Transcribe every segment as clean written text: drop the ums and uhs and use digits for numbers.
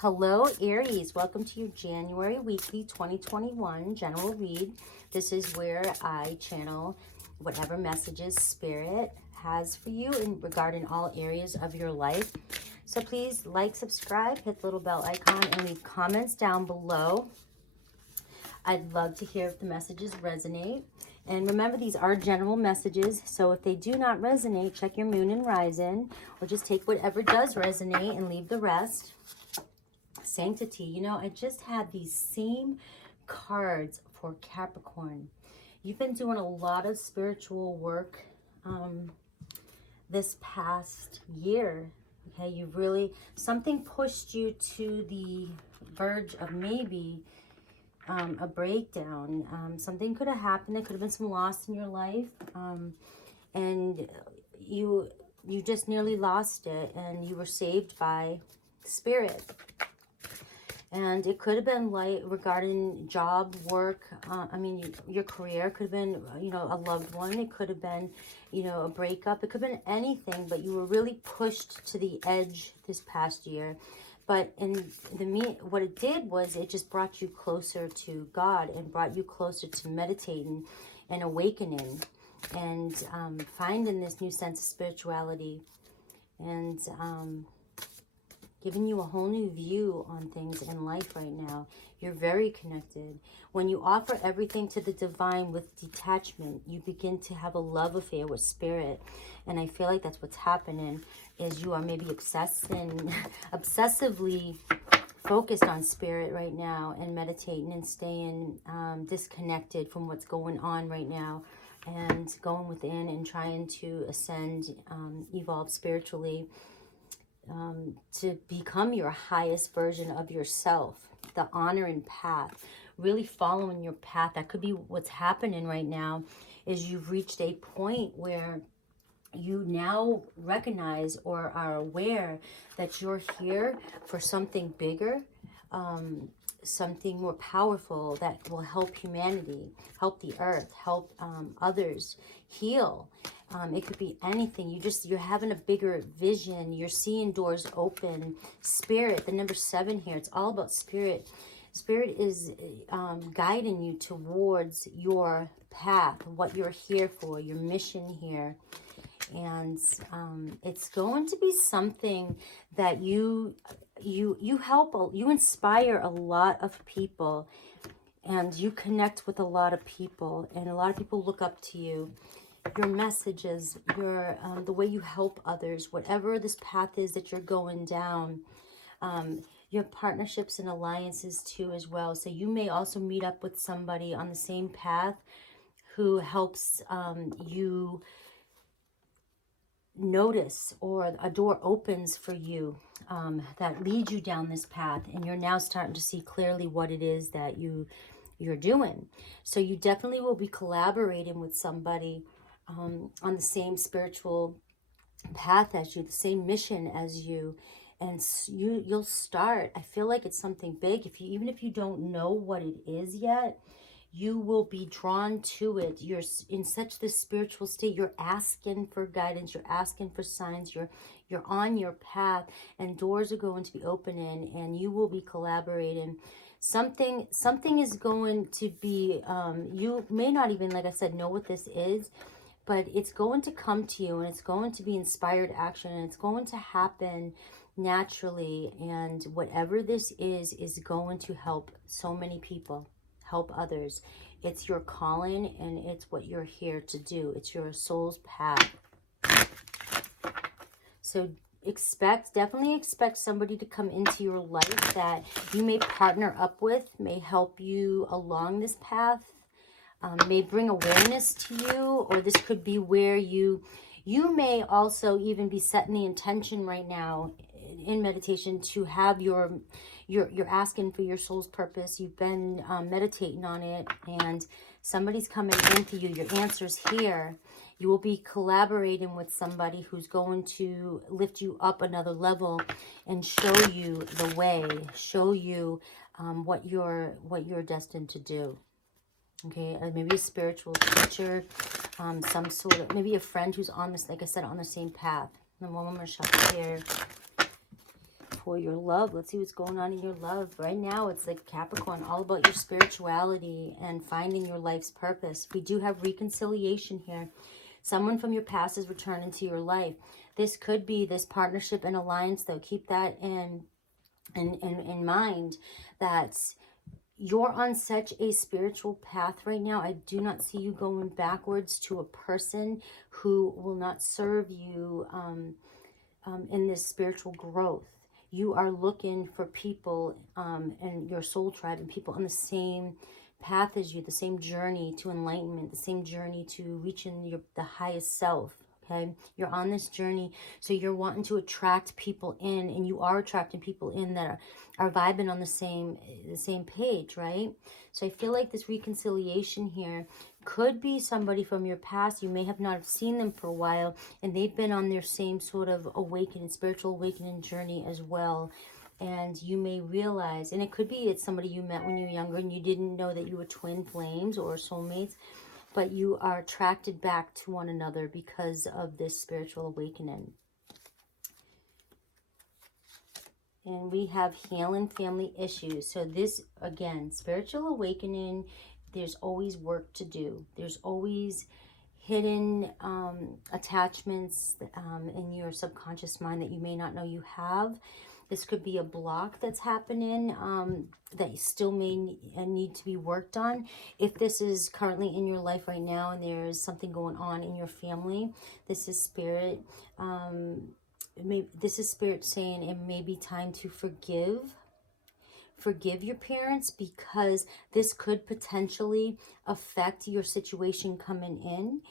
Hello, Aries. Welcome to your January weekly 2021 general read. This is where I channel whatever messages Spirit has for you regarding all areas of your life. So please like, subscribe, hit the little bell icon, and leave comments down below. I'd love to hear if the messages resonate. And remember, these are general messages, so if they do not resonate, check your moon and rising, or just take whatever does resonate and leave the rest. Sanctity. You know, I just had these same cards for Capricorn. You've been doing a lot of spiritual work this past year. Okay, you've really, something pushed you to the verge of maybe a breakdown. Something could have happened. There could have been some loss in your life, and you just nearly lost it, and you were saved by Spirit. And it could have been like regarding job, work. I mean, your career could have been, you know, a loved one. It could have been, you know, a breakup. It could have been anything, but you were really pushed to the edge this past year. But what it did was it just brought you closer to God and brought you closer to meditating and awakening and finding this new sense of spirituality and giving you a whole new view on things in life right now. You're very connected. When you offer everything to the divine with detachment, you begin to have a love affair with Spirit. And I feel like that's what's happening, is you are maybe obsessively focused on Spirit right now and meditating and staying disconnected from what's going on right now and going within and trying to ascend, evolve spiritually. To become your highest version of yourself, the honoring path, really following your path. That could be what's happening right now, is you've reached a point where you now recognize or are aware that you're here for something bigger, something more powerful that will help humanity, help the earth, help others, heal. It could be anything. You're having a bigger vision. You're seeing doors open. Spirit, the number 7 here, it's all about Spirit. Spirit is guiding you towards your path, what you're here for, your mission here. And it's going to be something that you help, you inspire a lot of people, and you connect with a lot of people, and a lot of people look up to you. Your messages, your the way you help others, whatever this path is that you're going down. You have partnerships and alliances too as well. So you may also meet up with somebody on the same path who helps you notice, or a door opens for you that leads you down this path, and you're now starting to see clearly what it is that you're doing. So you definitely will be collaborating with somebody on the same spiritual path as you, the same mission as you, and you'll start. I feel like it's something big. Even if you don't know what it is yet, you will be drawn to it. You're in such this spiritual state. You're asking for guidance. You're asking for signs. You're on your path, and doors are going to be opening, and you will be collaborating. Something is going to be, you may not even, like I said, know what this is, but it's going to come to you, and it's going to be inspired action, and it's going to happen naturally. And whatever this is going to help so many people, help others. It's your calling, and it's what you're here to do. It's your soul's path. So definitely expect somebody to come into your life that you may partner up with, may help you along this path. May bring awareness to you, or this could be where you may also even be setting the intention right now in meditation to have you're asking for your soul's purpose. You've been meditating on it, and somebody's coming into you. Your answer's here. You will be collaborating with somebody who's going to lift you up another level and show you the way, show you what you're destined to do. Okay, maybe a spiritual teacher, some sort of, maybe a friend who's on this, like I said, on the same path. And one more shuffle here for your love. Let's see what's going on in your love. Right now, it's like Capricorn, all about your spirituality and finding your life's purpose. We do have reconciliation here. Someone from your past is returning to your life. This could be this partnership and alliance, though. Keep that in mind, that you're on such a spiritual path right now. I do not see you going backwards to a person who will not serve you in this spiritual growth. You are looking for people and your soul tribe and people on the same path as you, the same journey to enlightenment, the same journey to reaching the highest self. Okay, you're on this journey, so you're wanting to attract people in, and you are attracting people in that are vibing on the same page, right? So I feel like this reconciliation here could be somebody from your past. You may have not seen them for a while, and they've been on their same sort of awakening, spiritual awakening journey as well. And you may realize, and it could be it's somebody you met when you were younger and you didn't know that you were twin flames or soulmates, but you are attracted back to one another because of this spiritual awakening. And we have healing family issues. So this, again, spiritual awakening, there's always work to do. There's always hidden attachments in your subconscious mind that you may not know you have. This could be a block that's happening that still may need to be worked on. If this is currently in your life right now and there's something going on in your family, this is spirit. This is spirit saying it may be time to forgive your parents, because this could potentially affect your situation coming in.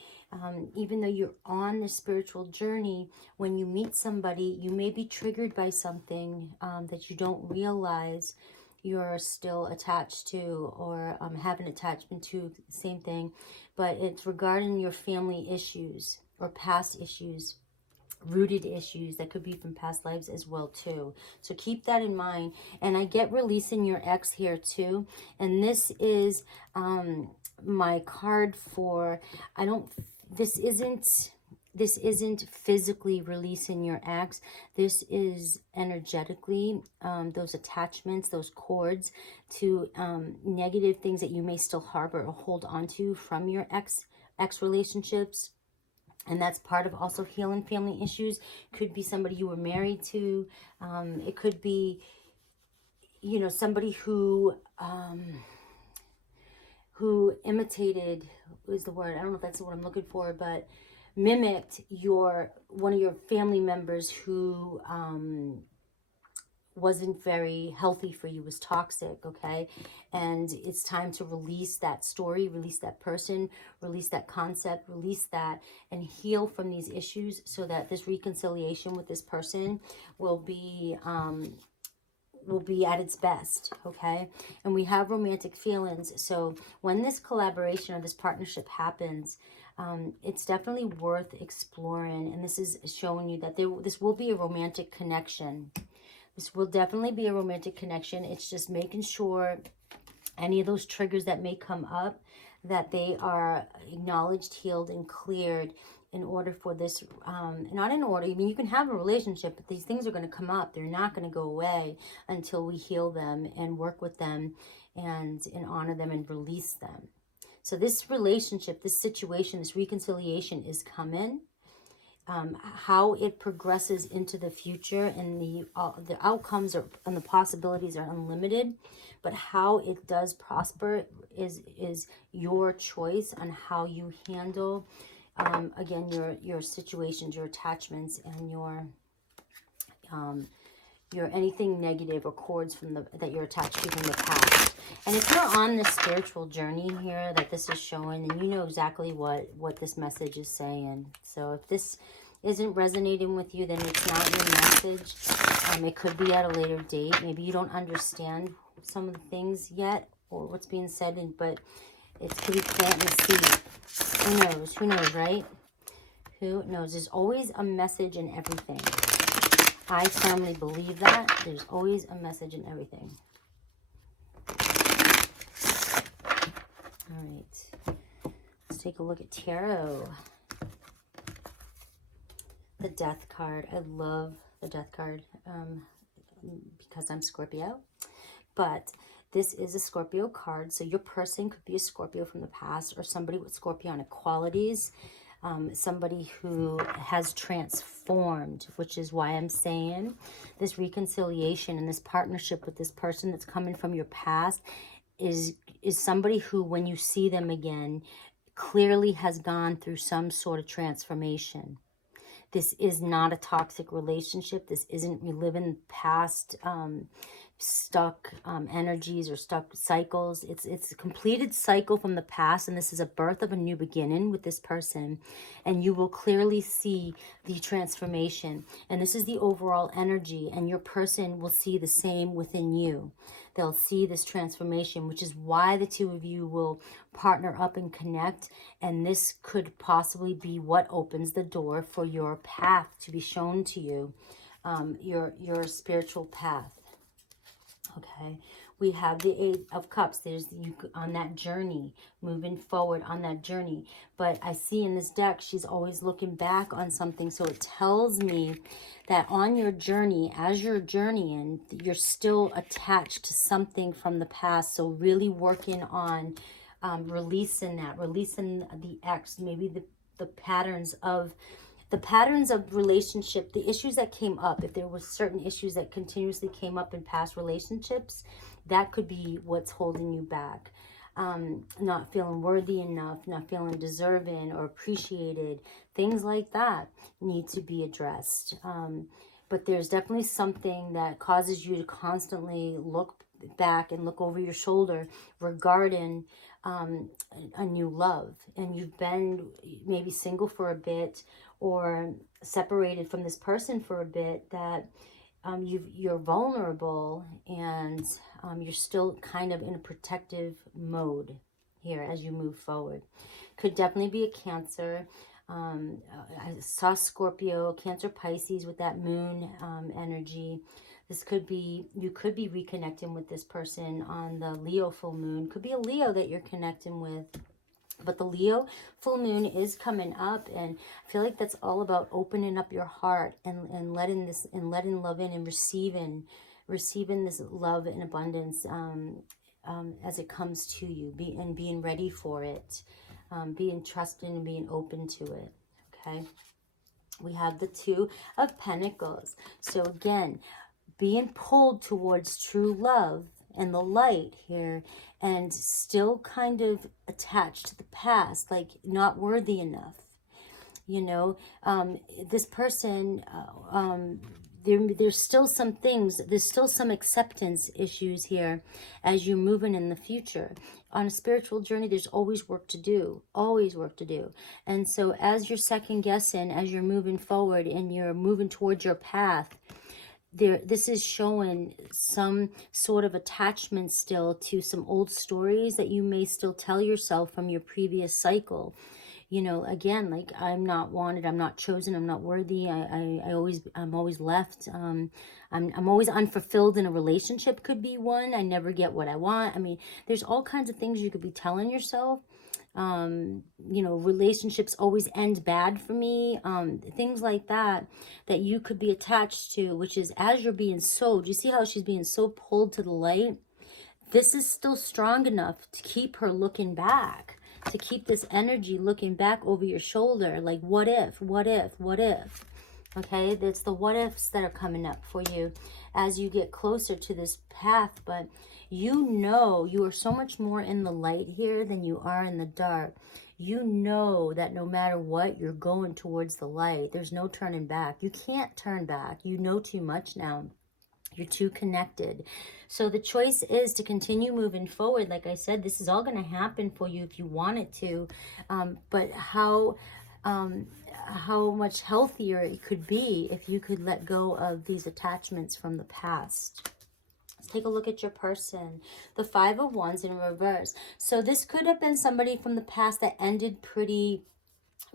Even though you're on the spiritual journey, when you meet somebody, you may be triggered by something that you don't realize you're still attached to, or have an attachment to, the same thing, but it's regarding your family issues or past issues, rooted issues that could be from past lives as well too. So keep that in mind. And I get releasing your ex here too, and this is my card for, this isn't physically releasing your ex. This is energetically, those attachments, those cords to negative things that you may still harbor or hold on to from your ex relationships. And that's part of also healing family issues. Could be somebody you were married to. It could be, you know, somebody who imitated, is the word, I don't know if that's what I'm looking for, but mimicked one of your family members who wasn't very healthy for you, was toxic, okay? And it's time to release that story, release that person, release that concept, release that, and heal from these issues, so that this reconciliation with this person will be at its best, okay? And we have romantic feelings. So when this collaboration or this partnership happens, it's definitely worth exploring. And this is showing you that this will be a romantic connection. This will definitely be a romantic connection. It's just making sure any of those triggers that may come up, that they are acknowledged, healed, and cleared in order for this, not in order, I mean, you can have a relationship, but these things are going to come up. They're not going to go away until we heal them and work with them and honor them and release them. So this relationship, this situation, this reconciliation is coming. How it progresses into the future, and the outcomes and the possibilities are unlimited, but how it does prosper is your choice on how you handle again your situations, your attachments, and your anything negative or cords that you're attached to from the past. And if you're on this spiritual journey here that this is showing, then you know exactly what this message is saying. So if this isn't resonating with you, then it's not your message. It could be at a later date. Maybe you don't understand some of the things yet or what's being said, but it could be planting a seed. Who knows? Who knows, right? Who knows? There's always a message in everything. I firmly believe that. There's always a message in everything. All right. Let's take a look at tarot. The Death card. I love the Death card. because I'm Scorpio. But this is a Scorpio card. So your person could be a Scorpio from the past or somebody with Scorpionic qualities. Somebody who has transformed, which is why I'm saying this reconciliation and this partnership with this person that's coming from your past is somebody who, when you see them again, clearly has gone through some sort of transformation. This is not a toxic relationship. This isn't reliving past stuck energies or stuck cycles. It's a completed cycle from the past, and this is a birth of a new beginning with this person, and you will clearly see the transformation. And this is the overall energy, and your person will see the same within you. They'll see this transformation, which is why the two of you will partner up and connect. And this could possibly be what opens the door for your path to be shown to you, your spiritual path. Okay, we have the Eight of Cups. There's you on that journey, moving forward on that journey. But I see in this deck, she's always looking back on something. So it tells me that on your journey, as you're journeying, you're still attached to something from the past. So really working on releasing that, releasing the ex, maybe the patterns of relationship, the issues that came up. If there was certain issues that continuously came up in past relationships, that could be what's holding you back. Not feeling worthy enough, not feeling deserving or appreciated, things like that need to be addressed. But there's definitely something that causes you to constantly look back and look over your shoulder regarding a new love. And you've been maybe single for a bit or separated from this person for a bit, that you're vulnerable, and you're still kind of in a protective mode here as you move forward. Could definitely be a Cancer. I saw Scorpio, Cancer, Pisces with that moon energy. This could be, you could be reconnecting with this person on the Leo full moon. Could be a Leo that you're connecting with. But the Leo full moon is coming up, and I feel like that's all about opening up your heart and letting this, and letting love in, and receiving this love and abundance as it comes to you, and being ready for it, being trusting and being open to it. Okay, we have the Two of Pentacles. So again, being pulled towards true love and the light here, and still kind of attached to the past, like not worthy enough. You know, this person, there's still some things, there's still some acceptance issues here as you're moving in the future. On a spiritual journey, there's always work to do, always work to do. And so as you're second guessing, as you're moving forward and you're moving towards your path, this is showing some sort of attachment still to some old stories that you may still tell yourself from your previous cycle. You know, again, like, I'm not wanted, I'm not chosen, I'm not worthy, I'm always left, I'm always unfulfilled in a relationship could be one. I never get what I want. I mean, there's all kinds of things you could be telling yourself. You know, relationships always end bad for me, things like that you could be attached to, which is, as you're being sold, you see how she's being so pulled to the light. This is still strong enough to keep her looking back, to keep this energy looking back over your shoulder, like, what if, what if, what if? Okay, that's the what ifs that are coming up for you as you get closer to this path. But you know, you are so much more in the light here than you are in the dark. You know that no matter what, you're going towards the light. There's no turning back. You can't turn back. You know too much now. You're too connected. So the choice is to continue moving forward. Like I said, this is all going to happen for you if you want it to. But how much healthier it could be if you could let go of these attachments from the past. Let's take a look at your person. The Five of Wands in reverse. So this could have been somebody from the past that ended pretty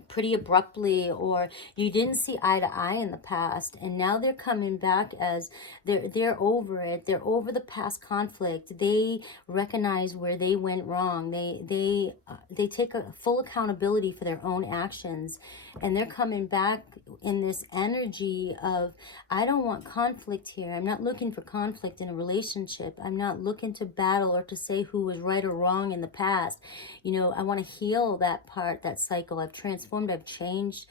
pretty abruptly, or you didn't see eye to eye in the past, and now they're coming back as they're over it. They're over the past conflict. They recognize where they went wrong. They take a full accountability for their own actions, and they're coming back in this energy of, I don't want conflict here. I'm not looking for conflict in a relationship. I'm not looking to battle or to say who was right or wrong in the past. You know, I want to heal that part, that cycle. I've transformed, I've changed.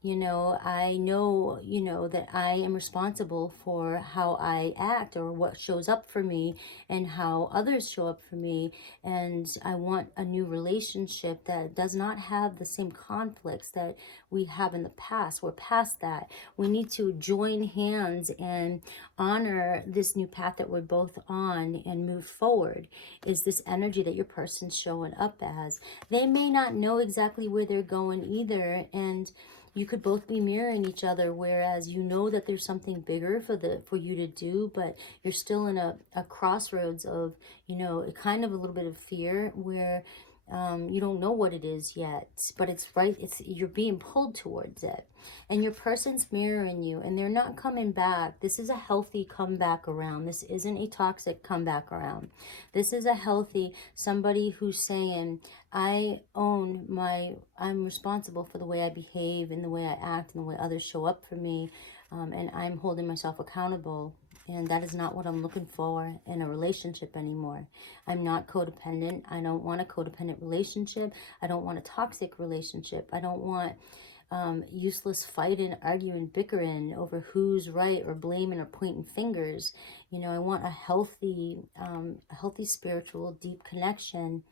You know, I know, you know, that I am responsible for how I act or what shows up for me and how others show up for me. And I want a new relationship that does not have the same conflicts that we have in the past. We're past that. We need to join hands and honor this new path that we're both on and move forward. Is this energy that your person's showing up as. They may not know exactly where they're going either, and you could both be mirroring each other, whereas you know that there's something bigger for you to do, but you're still in a crossroads of, you know, kind of a little bit of fear where you don't know what it is yet, but it's right. You're being pulled towards it, and your person's mirroring you, and they're not coming back. This is a healthy comeback around. This isn't a toxic comeback around. This is a healthy somebody who's saying, I'm responsible for the way I behave and the way I act and the way others show up for me, and I'm holding myself accountable. And that is not what I'm looking for in a relationship anymore. I'm not codependent. I don't want a codependent relationship. I don't want a toxic relationship. I don't want useless fighting, arguing, bickering over who's right, or blaming or pointing fingers. You know, I want a healthy spiritual, deep connection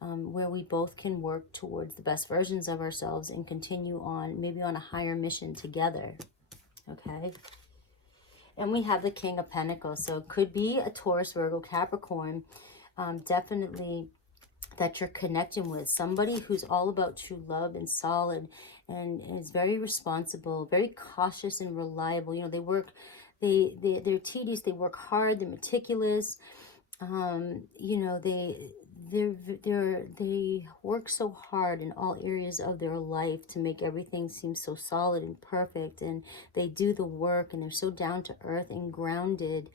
where we both can work towards the best versions of ourselves and continue on, maybe on a higher mission together. Okay. And we have the King of Pentacles. So it could be a Taurus, Virgo, Capricorn. Definitely that you're connecting with. Somebody who's all about true love and solid and is very responsible, very cautious and reliable. You know, they're tedious, they work hard, they're meticulous. You know, they work so hard in all areas of their life to make everything seem so solid and perfect, and they do the work, and they're so down to earth and grounded.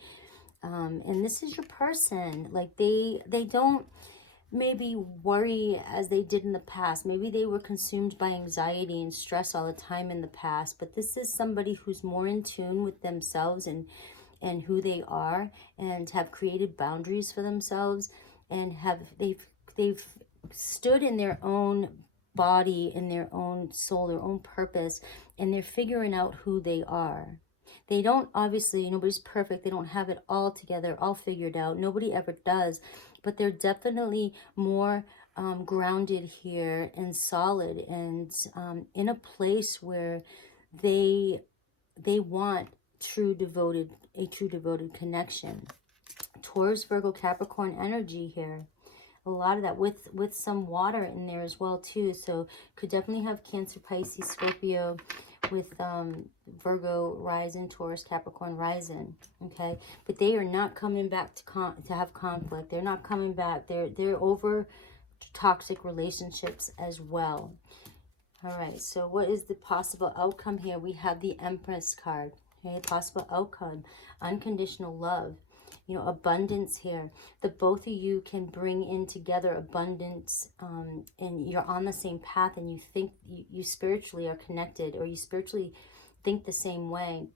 And this is your person. Like they don't maybe worry as they did in the past. Maybe they were consumed by anxiety and stress all the time in the past, but this is somebody who's more in tune with themselves and who they are, and have created boundaries for themselves, and they've stood in their own body, in their own soul, their own purpose, and they're figuring out who they are. They don't, obviously, nobody's perfect. They don't have it all together, all figured out. Nobody ever does, but they're definitely more grounded here and solid, and in a place where they want a true devoted connection. Taurus, Virgo, Capricorn energy here. A lot of that with some water in there as well too. So could definitely have Cancer, Pisces, Scorpio with Virgo rising, Taurus, Capricorn rising. Okay, but they are not coming back to have conflict. They're not coming back. They're over toxic relationships as well. All right, so what is the possible outcome here? We have the Empress card. Okay, possible outcome, unconditional love, you know, abundance here. The both of you can bring in together abundance, and you're on the same path, and you think you spiritually are connected, or you spiritually think the same way.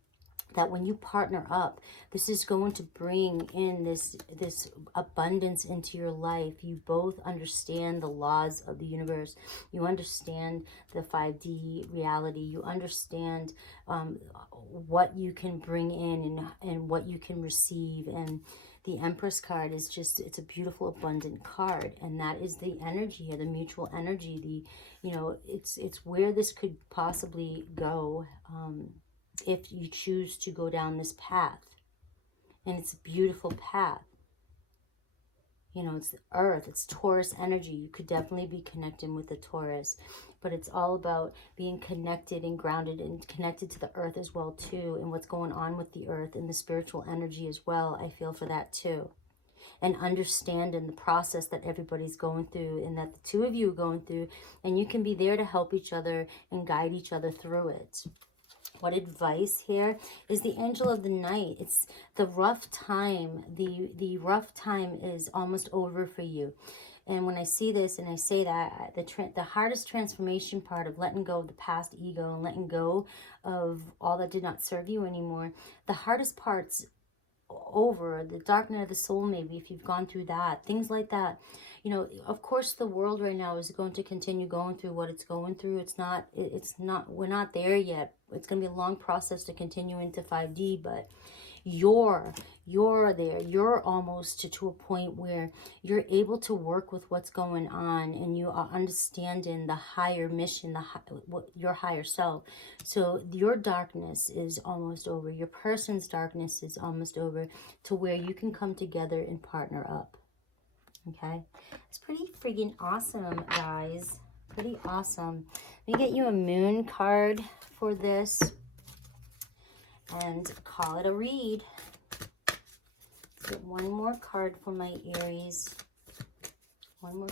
That when you partner up, this is going to bring in this abundance into your life. You both understand the laws of the universe. You understand the 5D reality. You understand what you can bring in and what you can receive. And the Empress card is just, it's a beautiful, abundant card. And that is the energy here, the mutual energy. You know, it's where this could possibly go. If you choose to go down this path. And it's a beautiful path. You know, it's the earth, it's Taurus energy. You could definitely be connecting with the Taurus, but it's all about being connected and grounded and connected to the earth as well too, and what's going on with the earth and the spiritual energy as well. I feel for that too. and understanding the process that everybody's going through and that the two of you are going through, and you can be there to help each other and guide each other through it. What advice here is the angel of the night. It's the rough time. The rough time is almost over for you. And when I see this and I say that, the hardest transformation part of letting go of the past ego and letting go of all that did not serve you anymore, the hardest part's over. The dark night of the soul, maybe, if you've gone through that, things like that. You know, of course the world right now is going to continue going through what it's going through. We're not there yet. It's going to be a long process to continue into 5D, but you're there. You're almost to a point where you're able to work with what's going on, and you are understanding the higher mission, your higher self. So your darkness is almost over. Your person's darkness is almost over, to where you can come together and partner up. Okay, it's pretty freaking awesome, guys. Pretty awesome. Let me get you a moon card for this and call it a read. Let's get one more card for my Aries. One more.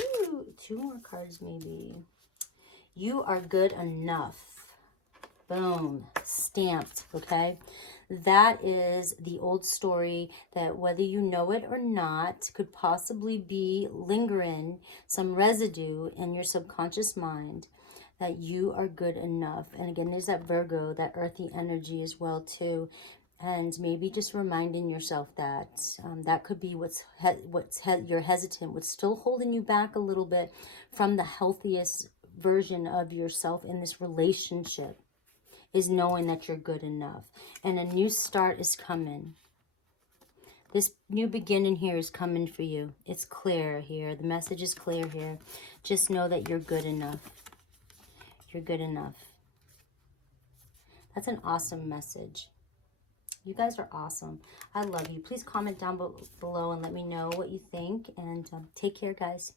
Ooh, two more cards maybe. You are good enough. Boom. Stamped. Okay. That is the old story that, whether you know it or not, could possibly be lingering, some residue in your subconscious mind, that you are good enough. And again, there's that Virgo, that earthy energy as well too. And maybe just reminding yourself that that could be you're hesitant, what's still holding you back a little bit from the healthiest version of yourself in this relationship, is knowing that you're good enough. And a new start is coming. This new beginning here is coming for you. It's clear here. The message is clear here. Just know that you're good enough. You're good enough. That's an awesome message. You guys are awesome. I love you. Please comment down below and let me know what you think. And take care, guys.